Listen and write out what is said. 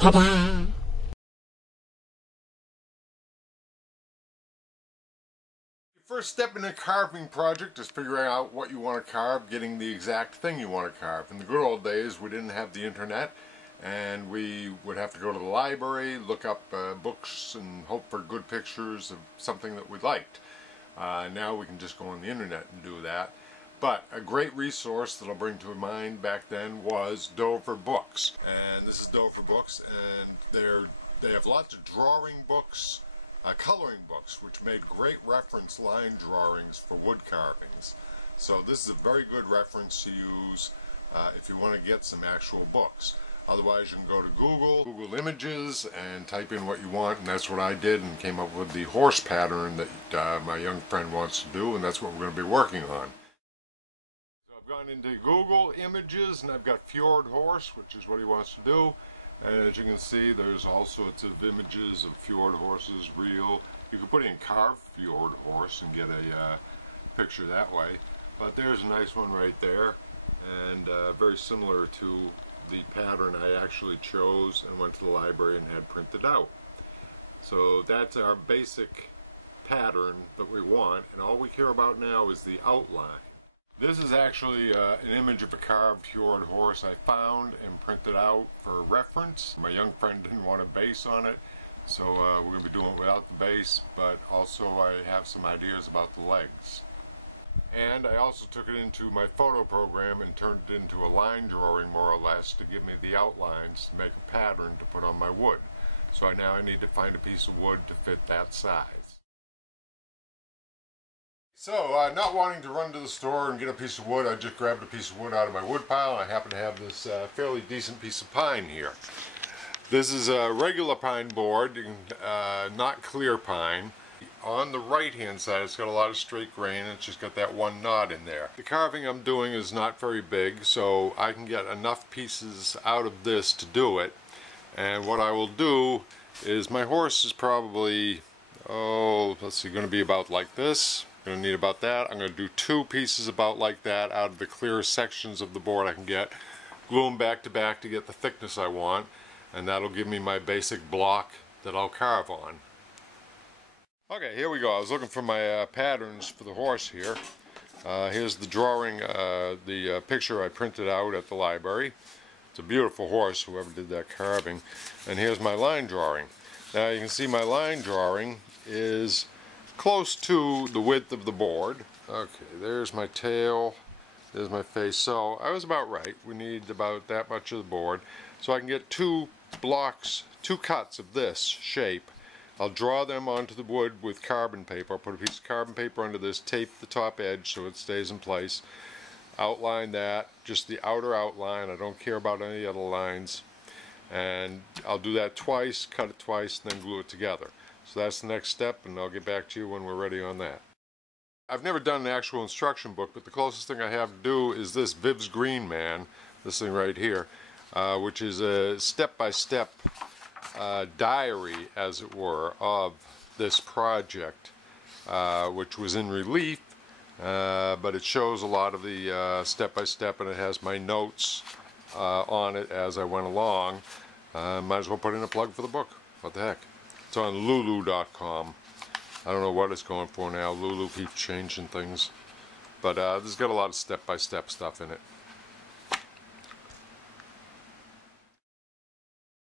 Ta-da! First step in a carving project is figuring out what you want to carve, getting the exact thing you want to carve. In the good old days, we didn't have the internet, and we would have to go to the library, look up books, and hope for good pictures of something that we liked. Now we can just go on the internet and do that. But a great resource that I'll bring to mind back then was Dover Books. And this is Dover Books, and they have lots of drawing books, coloring books, which made great reference line drawings for wood carvings. So this is a very good reference to use if you want to get some actual books. Otherwise you can go to Google Images and type in what you want, and that's what I did and came up with the horse pattern that my young friend wants to do, and that's what we're going to be working on. So I've gone into Google Images and I've got Fjord horse, which is what he wants to do. And as you can see, there's all sorts of images of fjord horses, real. You can put in carved fjord horse and get a picture that way. But there's a nice one right there, and very similar to the pattern I actually chose and went to the library and had printed out. So that's our basic pattern that we want, and all we care about now is the outline. This is actually an image of a carved fjord horse I found and printed out for reference. My young friend didn't want a base on it, so we're going to be doing it without the base, but also I have some ideas about the legs. And I also took it into my photo program and turned it into a line drawing, more or less, to give me the outlines to make a pattern to put on my wood. So now I need to find a piece of wood to fit that size. So, not wanting to run to the store and get a piece of wood, I just grabbed a piece of wood out of my wood pile. I happen to have this fairly decent piece of pine here. This is a regular pine board, not clear pine. On the right hand side it's got a lot of straight grain, and it's just got that one knot in there. The carving I'm doing is not very big, so I can get enough pieces out of this to do it. And what I will do is, my horse is probably, let's see, going to be about like this. I'm going to need about that. I'm going to do two pieces about like that out of the clear sections of the board I can get. Glue them back to get the thickness I want, and that'll give me my basic block that I'll carve on. Okay, here we go. I was looking for my patterns for the horse here. Here's the drawing, the picture I printed out at the library. It's a beautiful horse, whoever did that carving. And here's my line drawing. Now you can see my line drawing is close to the width of the board. Okay, there's my tail, there's my face. So I was about right. We need about that much of the board. So I can get two blocks, two cuts of this shape. I'll draw them onto the wood with carbon paper. I'll put a piece of carbon paper under this, tape the top edge so it stays in place. Outline that, just the outer outline. I don't care about any other lines. And I'll do that twice, cut it twice, and then glue it together. So that's the next step, and I'll get back to you when we're ready on that. I've never done an actual instruction book, but the closest thing I have to do is this Viv's Green Man, this thing right here, which is a step-by-step diary, as it were, of this project, which was in relief, but it shows a lot of the step-by-step, and it has my notes on it as I went along. Might as well put in a plug for the book. What the heck? It's on lulu.com. I don't know what it's going for now. Lulu keeps changing things. But this has got a lot of step-by-step stuff in it.